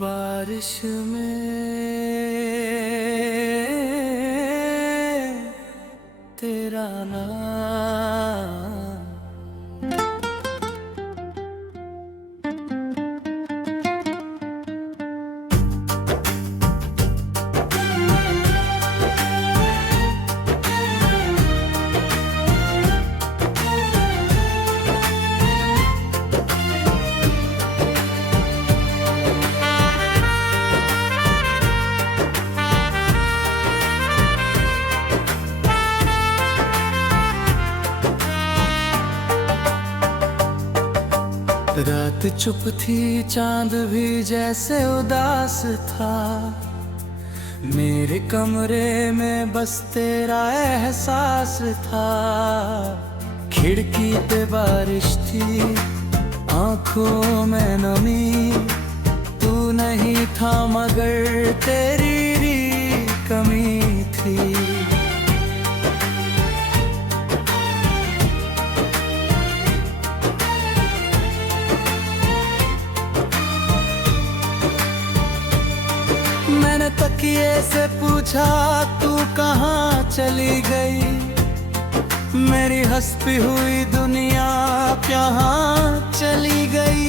बारिश में तेरा नाम, रात चुप थी, चांद भी जैसे उदास था। मेरे कमरे में बस तेरा एहसास था। खिड़की पे बारिश थी, आंखों में नमी। तू नहीं था मगर तेरी कमी थी। मैंने तकिए से पूछा तू कहाँ चली गई। मेरी हंसती हुई दुनिया कहाँ चली गई।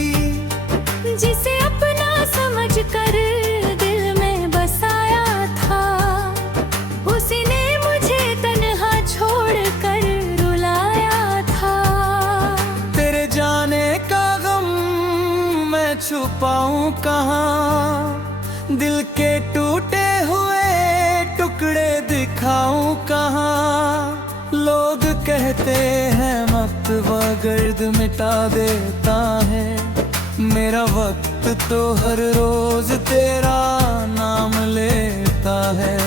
जिसे अपना समझ कर दिल में बसाया था, उसी ने मुझे तन्हा छोड़ कर रुलाया था। तेरे जाने का गम मैं छुपाऊं कहाँ, दिल के टूटे हुए टुकड़े दिखाऊं कहाँ। लोग कहते हैं वक्त व गर्द मिटा देता है, मेरा वक्त तो हर रोज तेरा नाम लेता है।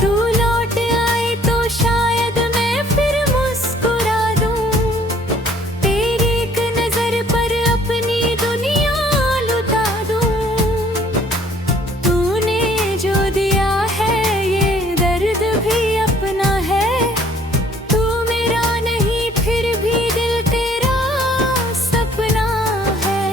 तू लौट आई तो शायद मैं फिर मुस्कुरा दूं, तेरी एक नजर पर अपनी दुनिया लुटा दूं। तूने जो दिया है ये दर्द भी अपना है। तू मेरा नहीं फिर भी दिल तेरा सपना है।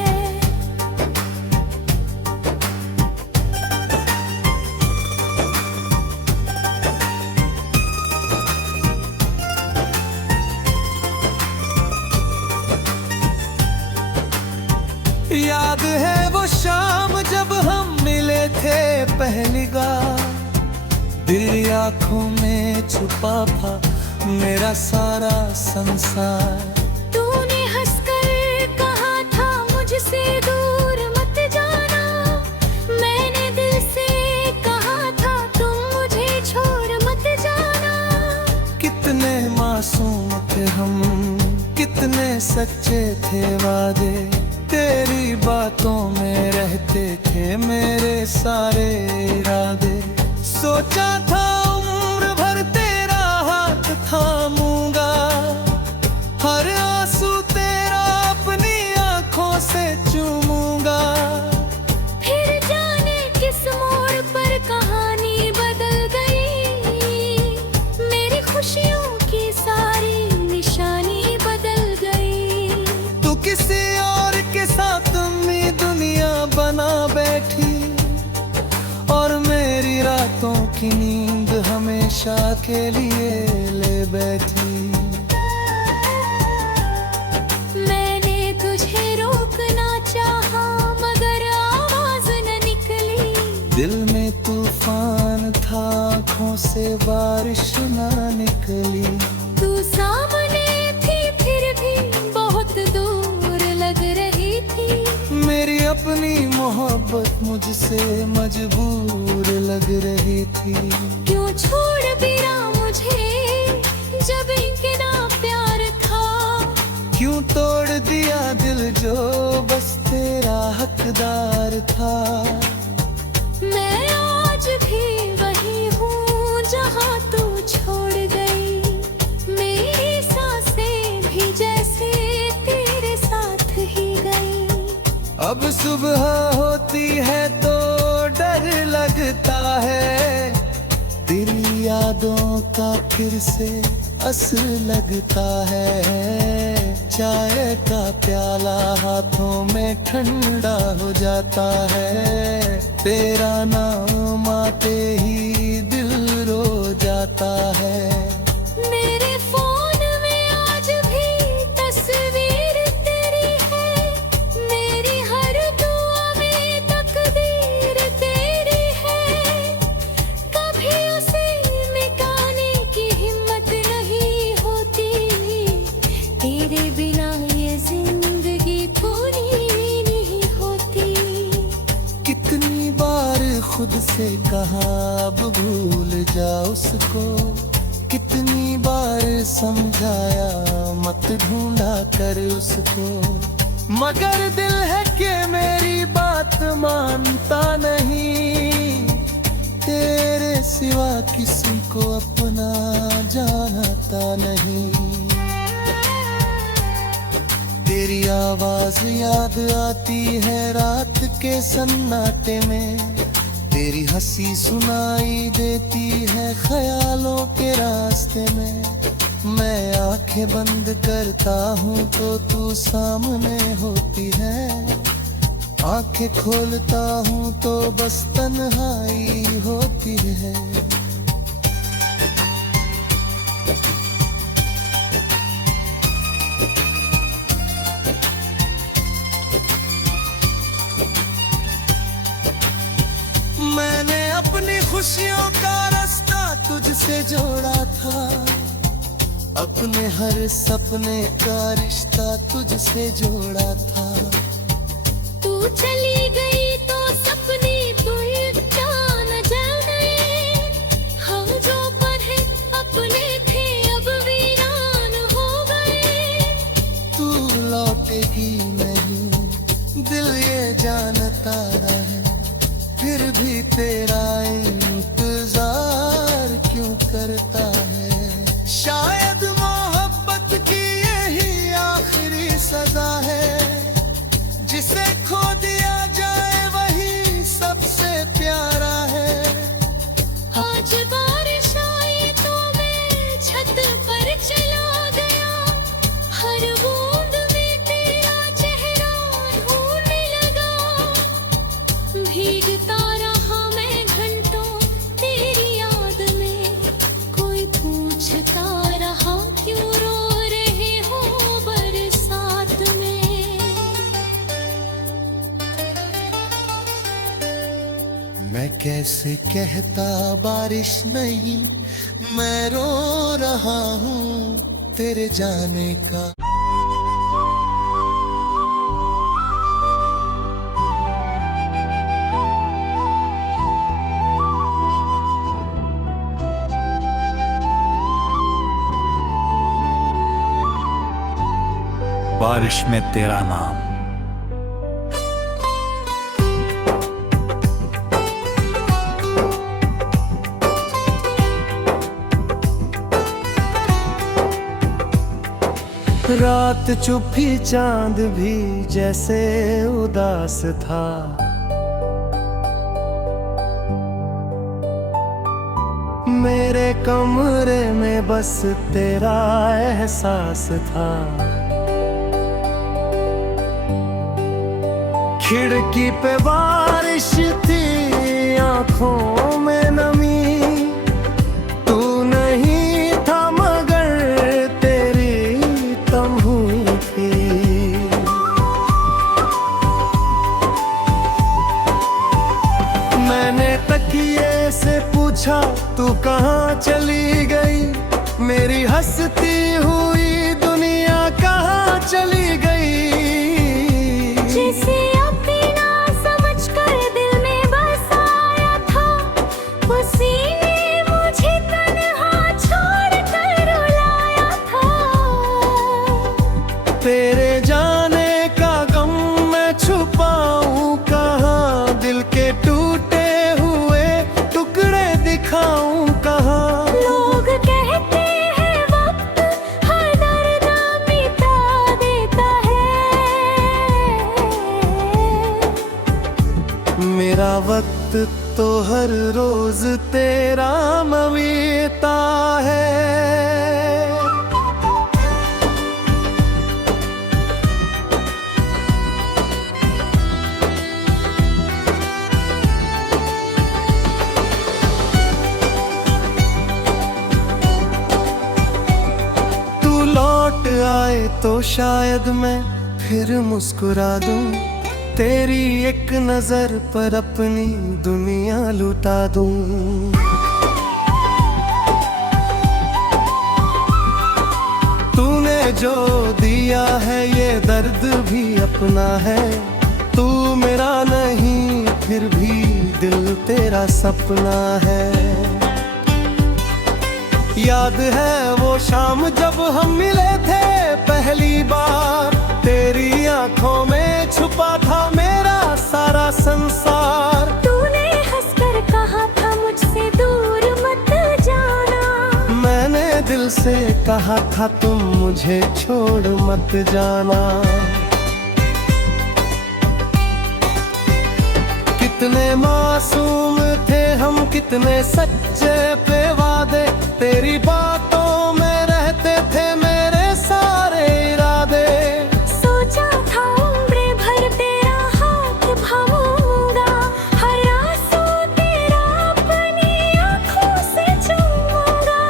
याद है वो शाम जब हम मिले थे पहली बार। दिल आँखों में छुपा था मेरा सारा संसार। तूने हंसकर कहा था मुझसे दूर मत जाना, मैंने दिल से कहा था तुम मुझे छोड़ मत जाना। कितने मासूम थे हम, कितने सच्चे थे वादे। तेरी बातों में रहते थे मेरे सारे इरादे। सोचा था उम्र भर तेरा हाथ थामूंगा, हर आंसू तेरा अपनी आंखों से चूमूंगा। फिर जाने किस मोड़ पर कहानी बदल गई, मेरी खुशियों की सारी निशानी बदल गई। तू किसी और के साथ अपनी दुनिया बना बैठी, और मेरी रातों की नींद हमेशा के लिए ले बैठी। मैंने तुझे रोकना चाहा मगर आवाज न निकली। दिल में तूफान था, आँखों से बारिश ना निकली। तू सामने थी फिर भी बहुत दूर लग रही थी। मेरी अपनी मोहब्बत मुझसे मजबूर लग रही थी। क्यों छोड़ दिया मुझे जब इनके ना प्यार था। क्यों तोड़ दिया दिल जो बस तेरा हकदार था। मैं आज भी वही हूँ जहाँ तू छोड़ गई। मेरी सांसें भी जैसे तेरे साथ ही गई। अब सुबह होती है तो डर लगता है, तेरी यादों का फिर से असर लगता है। चाय का प्याला हाथों में ठंडा हो जाता है। तेरा नाम आते ही दिल रो जाता है। मेरे फोन में आज भी तस्वीर तेरी है, मेरी हर दुआ में तकदीर तेरी है। कभी उसे मिटाने की हिम्मत नहीं होती, तेरे बिना ये जिंदगी पूरी नहीं होती। कितनी बार खुद से कहा अब भूल जा उसको, कितनी बार समझाया मत ढूंढा कर उसको, मगर दिल है कि मेरी बात मानता नहीं। तेरे सिवा किसी को अपना जानता नहीं। तेरी आवाज याद आती है रात के सन्नाटे में, तेरी हंसी सुनाई देती है ख्यालों के रास्ते में। मैं आंखें बंद करता हूँ तो तू सामने होती है, आंखें खोलता हूँ तो बस तन्हाई होती है। मैंने अपनी खुशियों का रास्ता तुझसे जोड़ा था, अपने हर सपने का रिश्ता तुझसे जोड़ा था। तू चली गई तो सपने तुझ जान जाने, हम जो पढ़े अपने थे अब वीरान हो गए। तू लौटेगी नहीं दिल ये जानता है, फिर भी तेरा इंतजार क्यों करता है। शायद मोहब्बत की यही आखिरी सजा है, जिसे खो दिया जाए वही सबसे प्यारा है। आज बारिश आई तो मैं छत पर चला गया, हर बूंद में तेरा चेहरा ढूंढने लगा। भीगता रहा मैं घंटों तेरी याद में, कोई पूछता रहा क्यों रो रहे हो बरसात में। मैं कैसे कहता बारिश नहीं, मैं रो रहा हूँ तेरे जाने का। बारिश में तेरा नाम। रात चुप्पी चांद भी जैसे उदास था, मेरे कमरे में बस तेरा एहसास था। खिड़की पे बारिश थी आंखों में नमी, तू नहीं था मगर तेरी तन्हाई थी। मैंने तकिए से पूछा तू कहाँ चली गई, मेरी हंसती हुई दुनिया कहाँ चली गई। जिसे अपना समझकर दिल में बसाया था, उसी ने मुझे तन्हा छोड़ कर रुलाया था। तेरे जाने का गम मैं छुपाऊं कहाँ, दिल के टूटे हुए टुकड़े दिखाऊं कहाँ। लोग कहते हैं वक्त हर दर्द मिटा देता है, मेरा वक्त तो हर रोज तेरा मवीता है। तो शायद मैं फिर मुस्कुरा दूं, तेरी एक नजर पर अपनी दुनिया लुटा दूं। तूने जो दिया है ये दर्द भी अपना है, तू मेरा नहीं फिर भी दिल तेरा सपना है। याद है वो शाम जब हम मिले थे पहली बार, तेरी आंखों में छुपा था मेरा सारा संसार। तूने हंसकर कहा था मुझसे दूर मत जाना, मैंने दिल से कहा था तुम मुझे छोड़ मत जाना। कितने मासूम थे हम, कितने सच्चे पे वादे, तेरी बातों में रहते थे मेरे सारे इरादे। सोचा था उम्र भर तेरा हाथ थामूंगा, हर आंसू तेरा अपनी आंखों से चूमूंगा।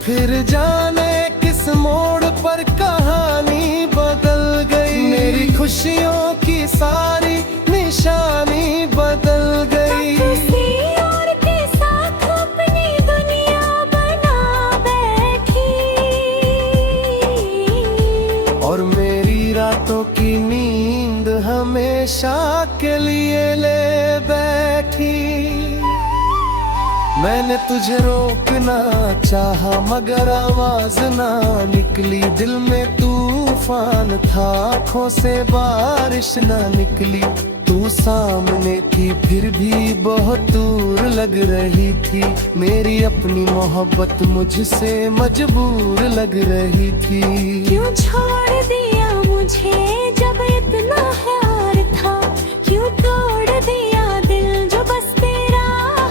फिर जाने किस मोड़ पर कहानी बदल गई, मेरी खुशियों की सारी निशानी बदल गई। किसी और के साथ अपनी दुनिया बना बैठी, और मेरी रातों की नींद हमेशा के लिए ले बैठी। मैंने तुझे रोकना चाहा मगर आवाज ना निकली, दिल में तूफान था आँखों से बारिश ना निकली। तू सामने थी फिर भी बहुत दूर लग रही थी, मेरी अपनी मोहब्बत मुझसे मजबूर लग रही थी। क्यों छोड़ दिया मुझे जब इतना प्यार था, क्यों तोड़ दिया दिल जो बस तेरा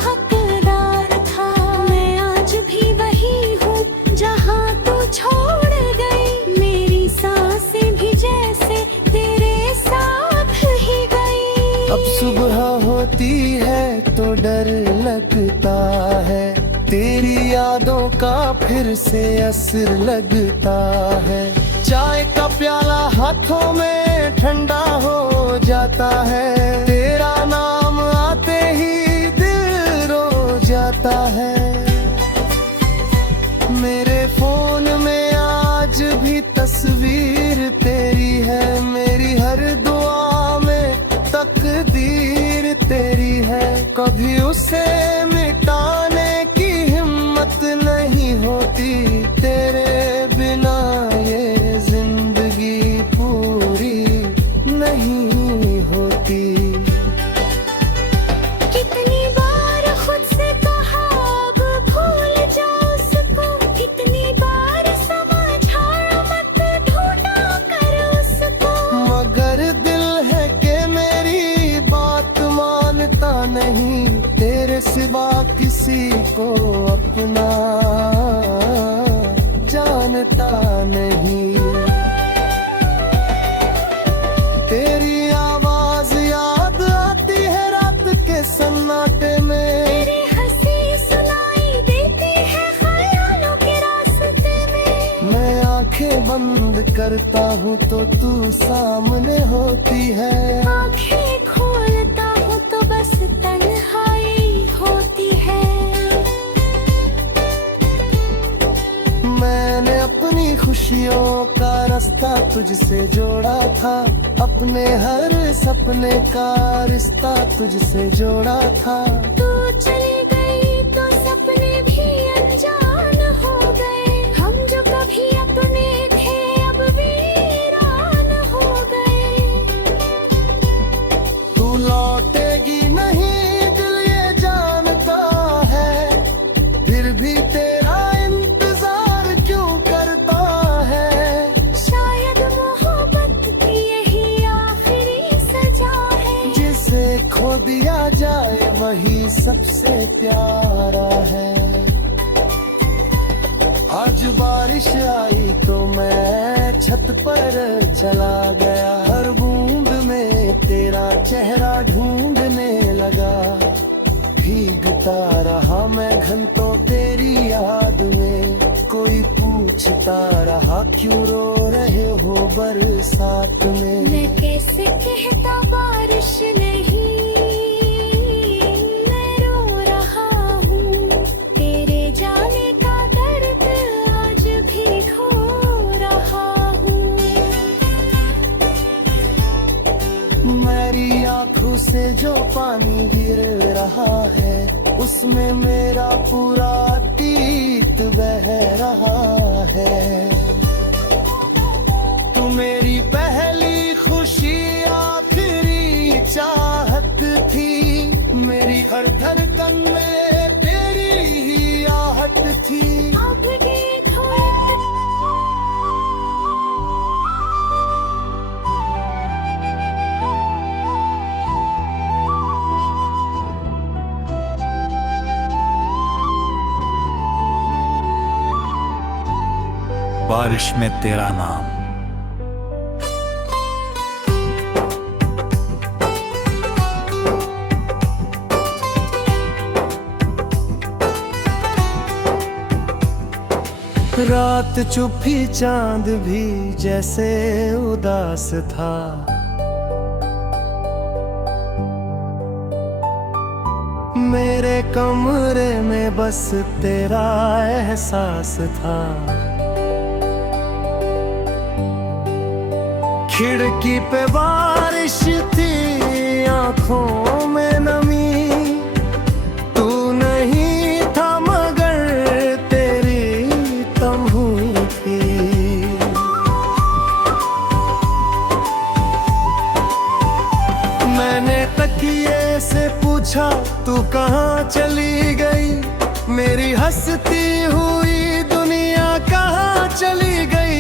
हकदार था। मैं आज भी वही हूँ जहाँ तू छोड़ गई, मेरी सांसें भी जैसे तेरे साथ ही गई। अब सुबह होती है तो डर लगता है, तेरी यादों का फिर से असर लगता है। चाय का प्याला हाथों में ठंडा हो जाता है, तेरा नाम आते ही दिल रो जाता है। मेरे फोन में आज भी तस्वीर तेरी है, मेरी हर दुआ में तकदीर तेरी है। कभी उसे मिटाने की हिम्मत नहीं होती, तेरे बिना ये जिंदगी पूरी नहीं होती। कितनी बार खुद से कहा अब भूल जाओ उसको, कितनी बार समझाया मत ढूंढा कर उसको, मगर दिल है कि मेरी बात मानता नहीं, तेरे सिवा किसी को अपना जानता नहीं। तेरी आवाज याद आती है रात के सन्नाटे में, तेरी हंसी सुनाई देती है ख्यालों के रास्ते में। मैं आंखें बंद करता हूँ तो तू सामने होती है, आंखें खोलता हूँ तो बस तन्हाई होती है। मैंने अपनी खुशियों का रास्ता तुझसे जोड़ा था, अपने हर सपने का रिश्ता तुझसे जोड़ा था। तू चली गई तो सपने भी अनजान हो गए, हम जो कभी अपने थे अब वीरान हो गए। तू लौटेगी नहीं दिल ये जानता है, फिर भी तेरा इंतजार क्यों करता है। शायद मोहब्बत की यही आखिरी सजा है, जिसे खो दिया जाए वही सबसे प्यारा है। आज बारिश आई तो मैं छत पर चला गया, हर बूंद में तेरा चेहरा ढूंढने लगा। भीगता रहा मैं घंटों तेरी याद में, कोई पूछ पूछता रहा क्यों रो रहे हो बरसात में। मैं कैसे कहता बारिश नहीं, मैं रो रहा हूँ। तेरे जाने का दर्द आज भी खो रहा हूँ। मेरी आंखों से जो पानी गिर रहा है, उसमें मेरा पूरा अतीत बह रहा है। तू मेरी पहली खुशी, आखिरी चाहत थी। मेरी हर धड़कन में तेरी ही आहट थी। अब गीत हो बारिश में तेरा नाम। रात चुप्पी, चांद भी जैसे उदास था। मेरे कमरे में बस तेरा एहसास था। खिड़की पे बारिश थी, आंखों में नमी। तू नहीं था मगर तेरी तम हुई थी। मैंने तकिए से पूछा तू कहाँ चली गई। मेरी हंसती हुई दुनिया कहाँ चली गई।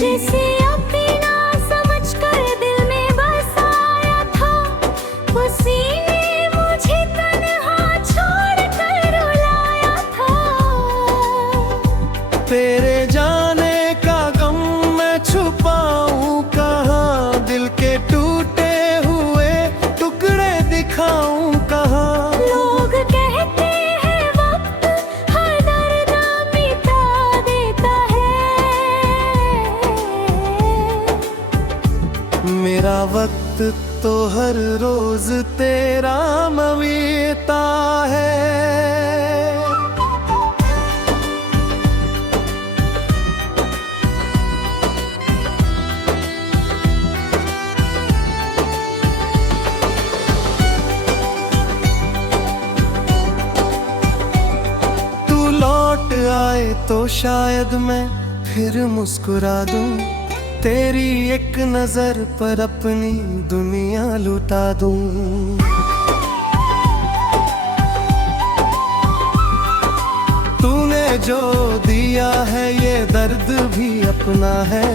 जैसे अपना समझकर दिल में बसाया था, उसी ने मुझे तन्हा छोड़ कर रुलाया था। तेरे जाने का गम मैं छुपाऊं कहाँ, दिल के टूटे हुए टुकड़े दिखाऊं कहाँ। लोग कहते हैं वक्त हर दर्द मिटा देता है। मेरा वक्त तो हर रोज तेरा मवीता है। तू लौट आए तो शायद मैं फिर मुस्कुरा दूं। तेरी एक नजर पर अपनी दुनिया लुटा दूं। तूने जो दिया है ये दर्द भी अपना है।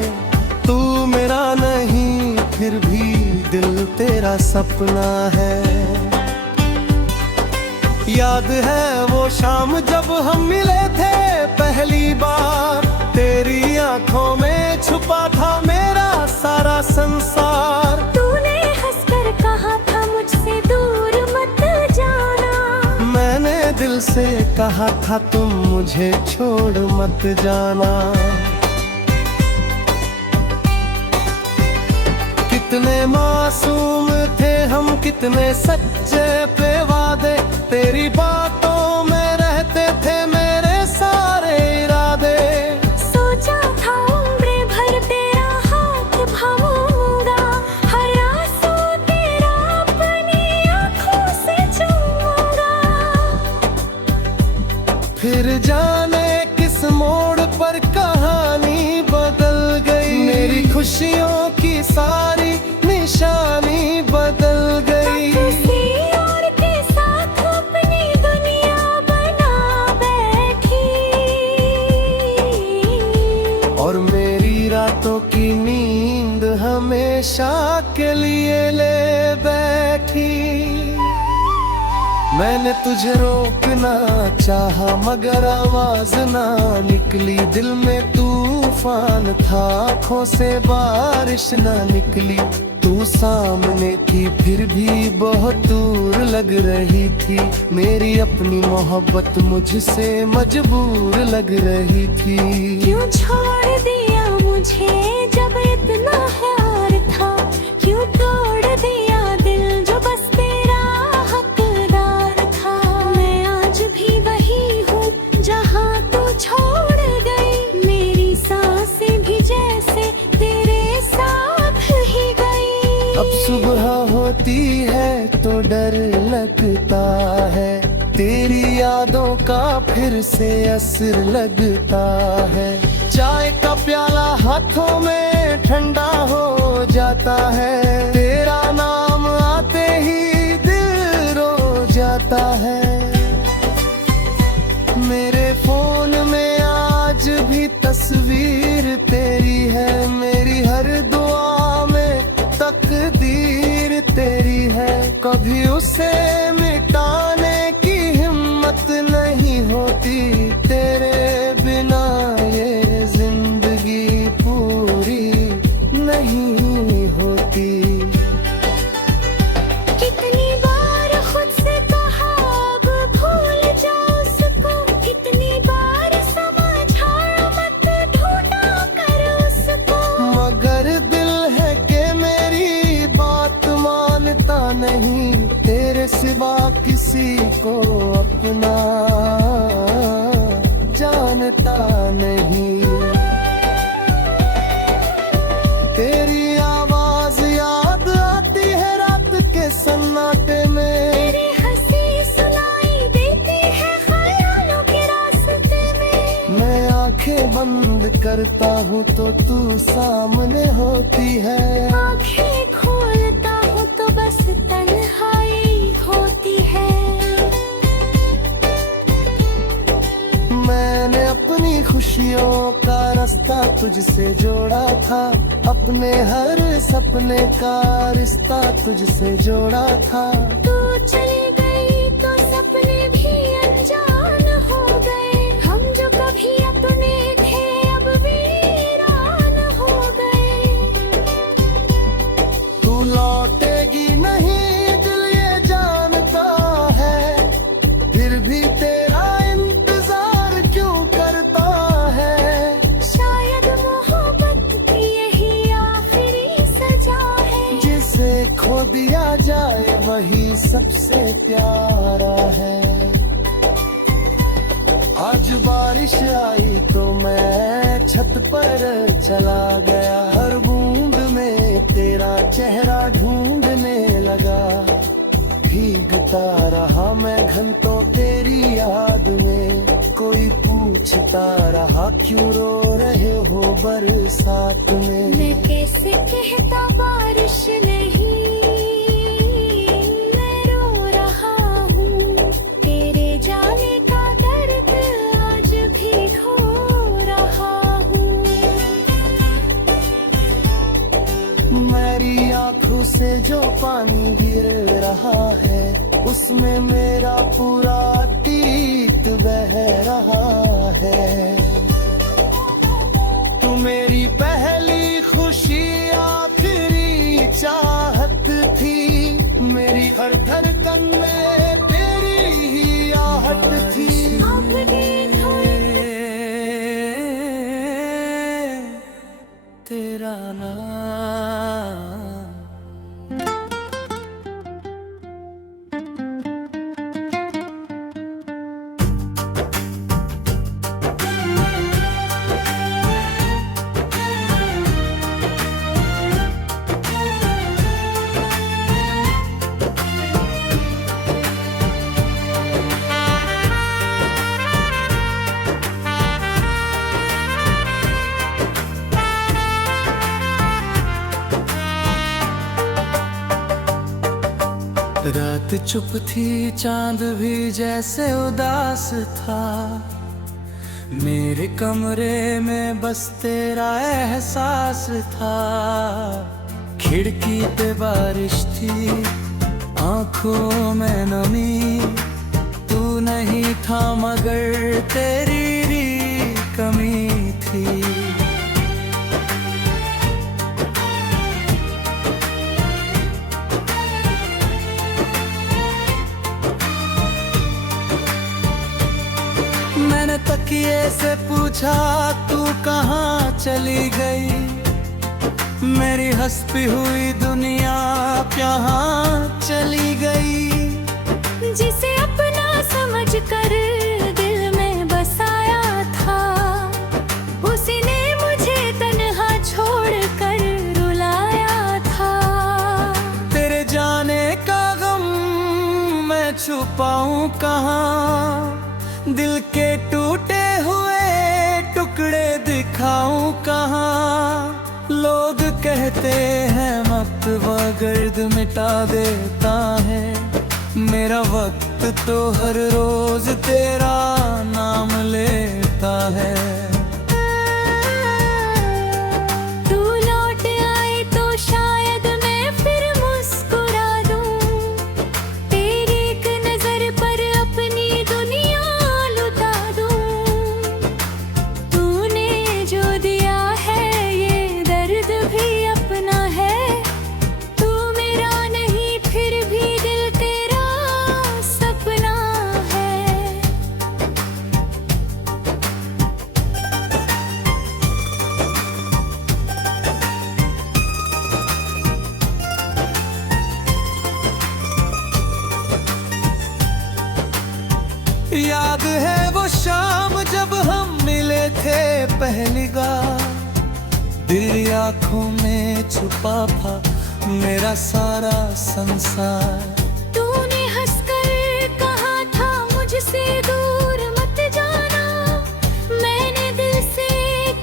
तू मेरा नहीं फिर भी दिल तेरा सपना है। याद है वो शाम जब हम मिले थे पहली बार। तेरी आंखों में छुपा था मेरा सारा संसार। तूने हंसकर कहा था मुझसे दूर मत जाना। मैंने दिल से कहा था तुम मुझे छोड़ मत जाना। कितने मासूम थे हम, कितने सच्चे पे वादे। तेरी बातों में रहते थे मेरे सारे इरादे। सोचा था उम्र भर तेरा हाथ थामूंगा, हर आंसू तेरा अपनी आंखों से चूमूंगा। फिर जाने किस मोड़ पर कहानी बदल गई। मेरी खुशियों की सारी निशानी बदल गई। किसी और के साथ अपनी दुनिया बना बैठी। और मेरी रातों की नींद हमेशा के लिए ले बैठी। मैंने तुझे रोकना चाहा मगर आवाज ना निकली। दिल में तूफान था, आँखों से बारिश ना निकली। तू सामने थी फिर भी बहुत दूर लग रही थी, मेरी अपनी मोहब्बत मुझसे मजबूर लग रही थी। क्यों छोड़ दिया मुझे जब इतना प्यार था, क्यों तोड़ दिया दिल जो बस तेरा हकदार था। मैं आज भी वही हूँ जहाँ तू छोड़ गई, मेरी सांसें भी जैसे तेरे साथ ही गई। अब सुबह होती है तो डर लगता है, तेरी यादों का फिर से असर लगता है। चाय का प्याला हाथों में ठंडा हो जाता है, तेरा नाम आते ही दिल रो जाता है। मेरे फोन में आज भी तस्वीर तेरी है, मेरी हर दुआ में तकदीर तेरी है। कभी उसे मिटाने की हिम्मत नहीं होती, तेरे बिना ये जिंदगी पूरी नहीं होती। कितनी बार खुद से कहा अब भूल जाओ उसको, कितनी बार समझाया मत ढूंढा कर उसको, मगर दिल है कि मेरी बात मानता नहीं, तेरे सिवा किसी को अपना जानता नहीं। तेरी आवाज याद आती है रात के सन्नाटे में, तेरी हंसी सुनाई देती है ख्यालों के रास्ते में। मैं आंखें बंद करता हूँ तो तू सामने होती है, आंखें खोलता हूँ तो बस तन्हाई होती है। मैंने अपनी खुशियों का रास्ता तुझसे जोड़ा था, अपने हर सपने का रिश्ता तुझसे जोड़ा था। तू चली गई तो सपने भी अनजान हो गए, हम जो कभी अपने थे अब वीरान हो गए। तू लौटेगी नहीं दिल ये जानता है, फिर भी तेरा इंतजार क्यों करता है। शायद मोहब्बत की यही आखिरी सजा है, जिसे खो दिया जाए वही सबसे प्यारा है। आज बारिश आई तो मैं छत पर चला गया, हर बूंद में तेरा चेहरा ढूंढने लगा। भीगता रहा मैं घंटों तेरी याद में, कोई पूछता रहा क्यों रो रहे हो बरसात में। मैं कैसे कहता बारिश नहीं, मैं रो रहा हूँ, तेरे जाने का दर्द आज भी ढो रहा हूँ। मेरी आंखों से जो पानी गिर रहा है, उसमें मेरा पूरा अतीत बह रहा है। तू मेरी पहली खुशी आखिरी चाहत थी, मेरी हर धड़कन में तेरी ही आहट थी। अब देखो तेरा नाम रात चुप थी, चांद भी जैसे उदास था, मेरे कमरे में बस तेरा एहसास था। खिड़की पे बारिश थी, आंखों में नमी, तू नहीं था मगर तेरी कमी थी। कहाँ चली गई, मेरी हंसती हुई दुनिया कहाँ चली गई। जिसे अपना समझ कर दिल में बसाया था, उसी ने मुझे तन्हा छोड़ कर रुलाया था। तेरे जाने का गम मैं छुपाऊं कहाँ, दिल के टूटे हुए टुकड़े दिखाऊं कहाँ। लोग कहते हैं वक्त वो गर्द मिटा देता है, मेरा वक्त तो हर रोज तेरा नाम लेता है। तू लौट आए तो शायद मैं फिर मुस्कुरा दूं, तेरी एक नजर पर अपनी दुनिया लुटा दूं। तूने जो दिया है ये दर्द भी अपना है, तू मेरा नहीं फिर भी दिल तेरा सपना है। याद है वो शाम जब हम मिले थे पहली बार, दिल आँखों में छुपा था मेरा सारा संसार। तूने हंसकर कहा था मुझसे दूर मत जाना, मैंने दिल से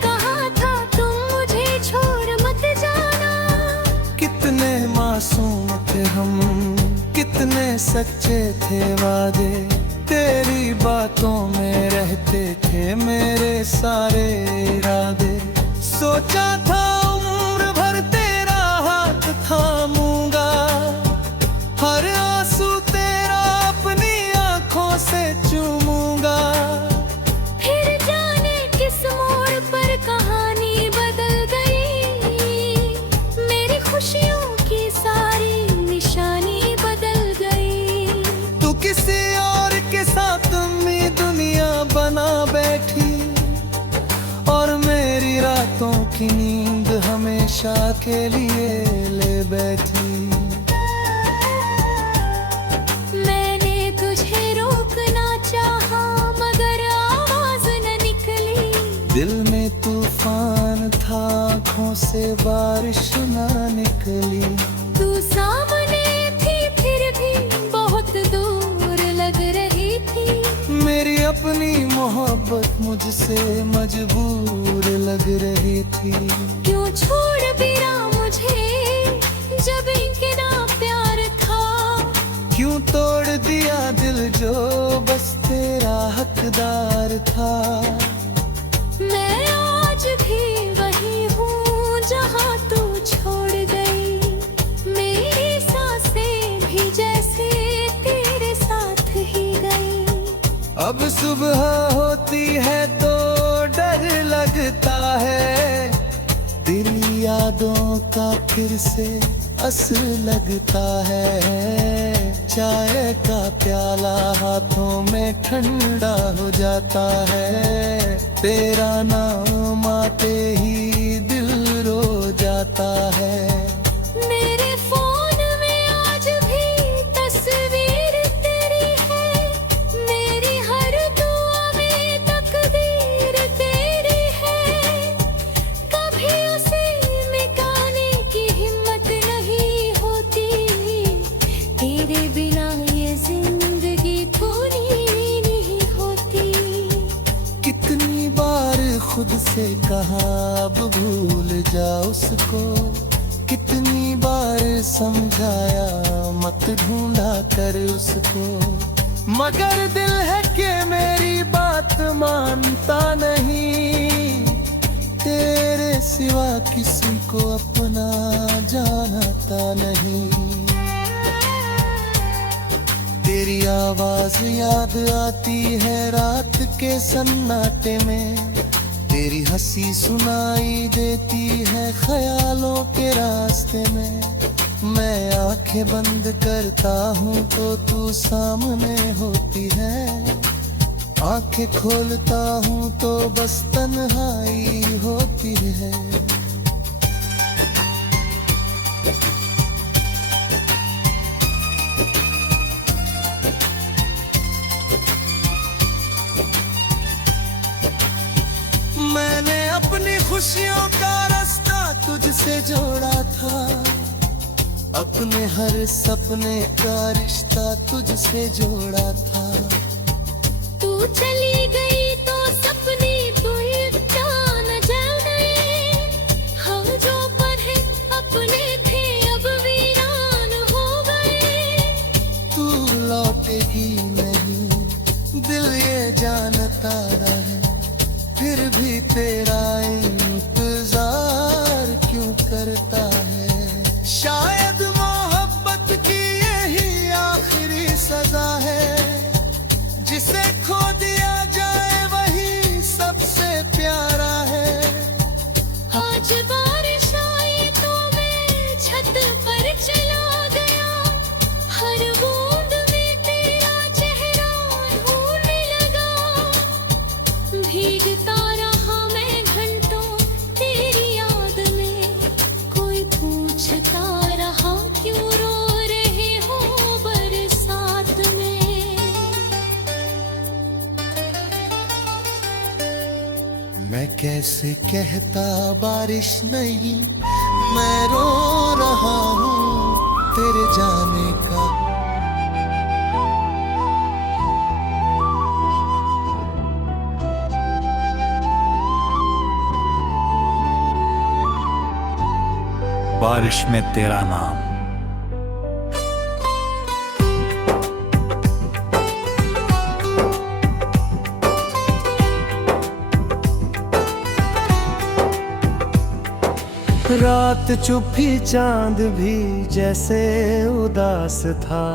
कहा था तुम मुझे छोड़ मत जाना। कितने मासूम थे हम, कितने सच्चे थे वादे, तेरी बातों में रहते थे मेरे सारे इरादे। सोचा था उम्र भर तेरा हाथ थामूंगा, हर आंसू तेरा अपनी आंखों से चूमूंगा। फिर जाने किस मोड़ पर कहानी बदल गई, मेरी खुशियों की सारी निशानी बदल गई। तू किसी और के साथ मी दुनिया बना बैठी, और मेरी रातों की नींद हमेशा के लिए ले बैठी। मैंने तुझे रोकना चाहा मगर आवाज न निकली, दिल में तूफान था आँखों से बारिश ना निकली। तू सामने थी फिर भी बहुत दूर लग रही थी, मेरी अपनी मोहब्बत मुझसे मजबूर लग रही थी। क्यों छोड़ दिया मुझे जब इनके ना प्यार था, क्यों तोड़ दिया दिल जो बस तेरा हकदार था। मैं आज भी वही हूँ जहाँ तू छोड़ गई, मेरी सांसें भी जैसे तेरे साथ ही गई। अब सुबह होती है तो डर लगता है, तेरी यादों का फिर से असर लगता है। चाय का प्याला हाथों में ठंडा हो जाता है, तेरा नाम आते ही दिल रो जाता है। मेरे फोन में आज भी तस्वीर तेरी है, मेरी हर दुआ में तकदीर तेरी है। कभी उसे मिटाने की हिम्मत नहीं होती, तेरे बिना ये जिंदगी पूरी नहीं होती। कितनी बार खुद से कहा अब भूल जा उसको, कितनी बार समझाया मत ढूंढा कर उसको, मगर दिल है कि मेरी बात मानता नहीं। तेरे सिवा किसी को अपना जानता नहीं। तेरी आवाज याद आती है रात के सन्नाटे में, तेरी हंसी सुनाई देती है ख्यालों के रास्ते में। मैं आंखें बंद करता हूँ तो तू सामने होती है, आंखें खोलता हूँ तो बस तन्हाई होती है। मैंने अपनी खुशियों का रास्ता तुझसे जोड़ा था, अपने हर सपने का रिश्ता तुझसे जोड़ा था। तू चली गई तो सपने दूर जान जल गए, हम जो पढ़े अपने थे अब वीरान हो गए। तू लौटेगी नहीं दिल ये जानता है, फिर भी तेरा इंतजार क्यों करता है। शायद मोहब्बत की यही आखिरी सजा है, जिसे खो दिया जाए वही सबसे प्यारा है। आज बारिश आई तो मैं छत पर चला गया, हर बूंद में तेरा चेहरा ढूंढने लगा। भीगता रहा मैं घंटों तेरी याद में, कोई पूछता रहा क्यों रो रहे हो बरसात में। मैं कैसे कहता बारिश नहीं, मैं रो रहा हूँ तेरे जाने का। बारिश में तेरा नाम। रात चुप्पी चांद भी जैसे उदास था,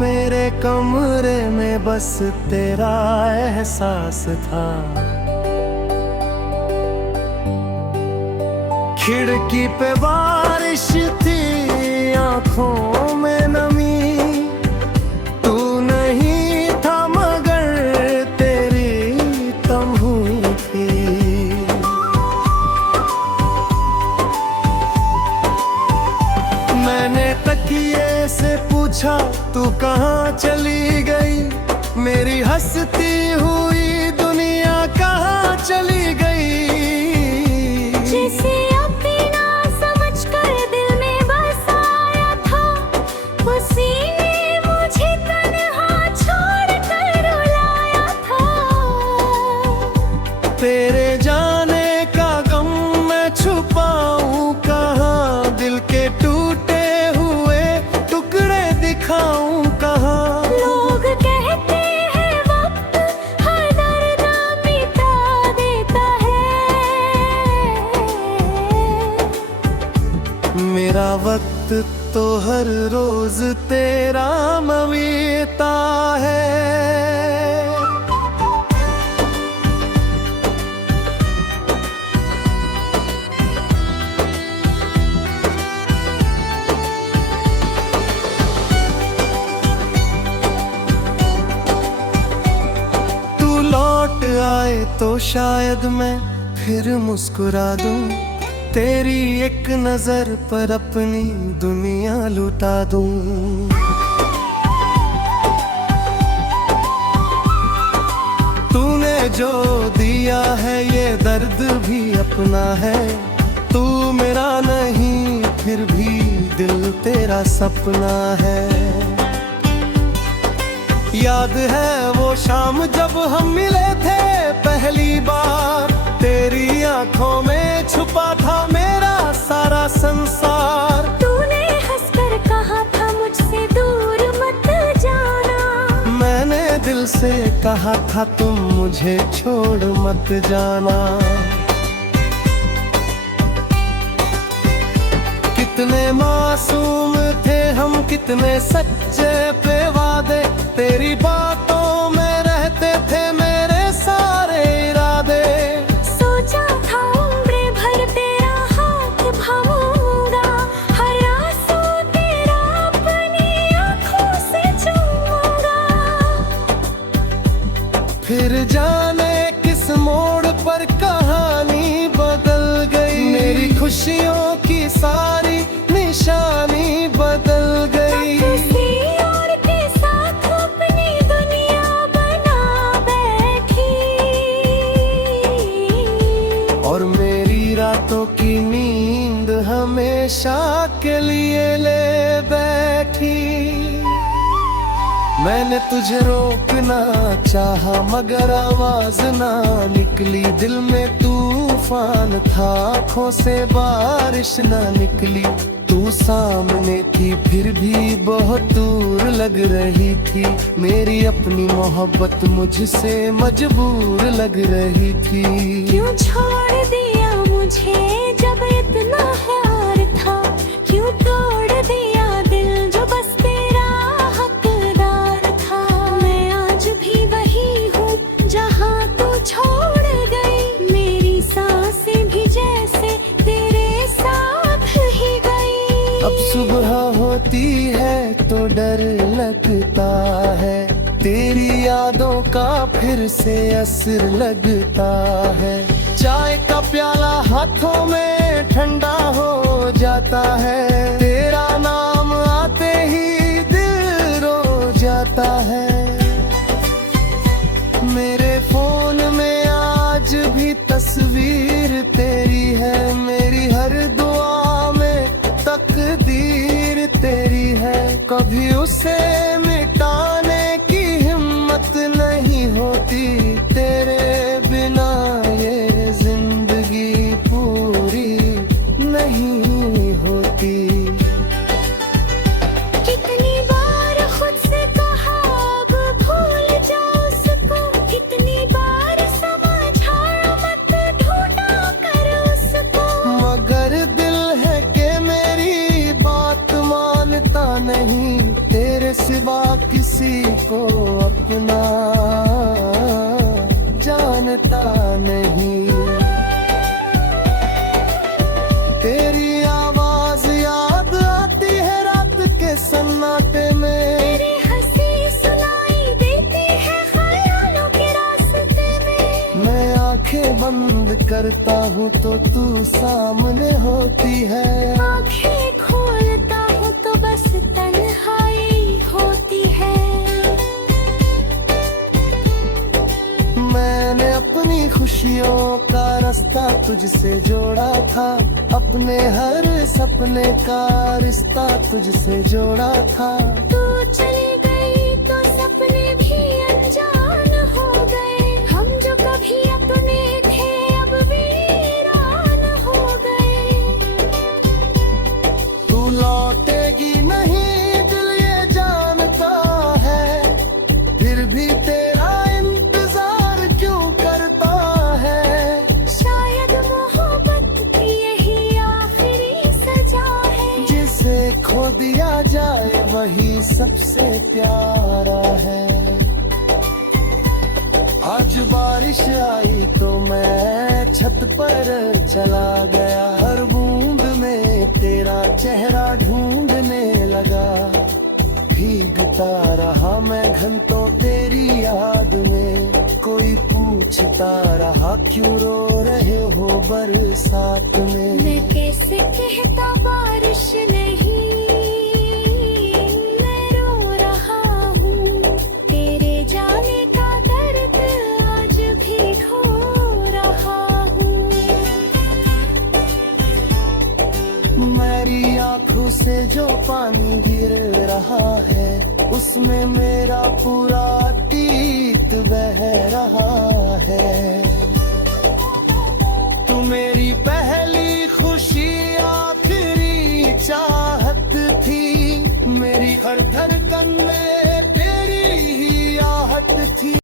मेरे कमरे में बस तेरा एहसास था। खिड़की पे बारिश थी, आंखों में नमी, तू नहीं था मगर तेरी तन्हाई थी। मैंने तकिए से पूछा तू कहाँ चली गई, मेरी हंसती हुई दुनिया कहाँ चली गई। जिसे अपना समझकर दिल में बसाया था, उसी ने मुझे तन्हा छोड़कर रुलाया था। तेरे जाने का गम मैं छुपाऊं कहाँ, दिल के टूटे हुए टुकड़े दिखाऊं कहाँ। लोग कहते हैं वक्त हर दर्द मिटा देता है, मेरा वक्त तो हर रोज तेरा मवीता है। तू लौट आए तो शायद मैं फिर मुस्कुरा दूं, तेरी एक नजर पर अपनी दुनिया लुटा दूं। तूने जो दिया है ये दर्द भी अपना है, तू मेरा नहीं फिर भी दिल तेरा सपना है। याद है वो शाम जब हम मिले थे पहली बार, तेरी आंखों में छुपा था मेरा सारा संसार। तूने हंसकर कहा था मुझसे दूर मत जाना, मैंने दिल से कहा था तुम मुझे छोड़ मत जाना। कितने मासूम थे हम, कितने सच्चे पे वादे, तेरी बातों में रहते थे मेरे सारे इरादे। सोचा था उम्र भर तेरा हाथ थामूंगा, हर आंसू तेरा अपनी फिर जाने किस मोड़ पर कहानी बदल गई, मेरी खुशियों की सारी निशानी बदल गई। किसी और के साथ अपनी दुनिया बना बैठी, और मेरी रातों की नींद हमेशा के लिए ले बैठी। मैंने तुझे रोकना चाहा मगर आवाज ना निकली, दिल में तूफान था आँखों से बारिश ना निकली। तू सामने थी फिर भी बहुत दूर लग रही थी, मेरी अपनी मोहब्बत मुझसे मजबूर लग रही थी। क्यों छोड़ दिया मुझे जब इतना प्यार था, क्यों तोड़ दिया दिल जो बस तेरा हकदार था। मैं आज भी वही हूँ जहाँ तू छोड़ गई, मेरी सांसें भी जैसे तेरे साथ ही गई। अब सुबह होती है तो डर लगता है, तेरी यादों का फिर से असर लगता है। चाय का प्याला हाथों में ठंडा हो जाता है, तेरा नाम आते ही दिल रो जाता है। मेरे फोन में आज भी तस्वीर तेरी है, मेरी हर दुआ में तकदीर तेरी है। कभी उसे मिटाने की हिम्मत नहीं होती, तेरे बिना ये जिंदगी पूरी नहीं होती। कितनी बार खुद से कहा अब भूल जाओ उसको, कितनी बार समझाया मत ढूंढा कर उसको, मगर दिल है कि मेरी बात मानता नहीं, तेरे सिवा किसी को अपना जानता नहीं। तेरी आवाज याद आती है रात के सन्नाटे में, तेरी हंसी सुनाई देती है ख्यालों के रास्ते में। मैं आंखें बंद करता हूँ तो तू सामने होती है, आंखें खोलता हूँ तो बस तन्हाई होती है। मैंने अपनी खुशियों का रास्ता तुझसे जोड़ा था, अपने हर सपने का रिश्ता तुझसे जोड़ा था। तू चली गई तो सपने भी अनजान हो गए, हम जो कभी अपने थे अब वीरान हो गए। तू लौटेगी नहीं दिल ये जानता है, फिर भी तेरा इंतजार क्यों करता है। शायद मोहब्बत की यही आखिरी सजा है, जिसे खो दिया जाए वही सबसे प्यारा है। आज बारिश आई तो मैं छत पर चला गया, हर बूंद में तेरा चेहरा ढूंढने लगा। भीगता रहा मैं घंटों तेरी याद में, कोई पूछता रहा क्यों रो रहे हो बरसात में। मैं कैसे कहता बारिश नहीं, मैं रो रहा हूँ। तेरे जाने का दर्द आज भी ढो रहा हूँ। मेरी आंखों से जो पानी गिर रहा है, उसमें मेरा पूरा अतीत बह रहा है।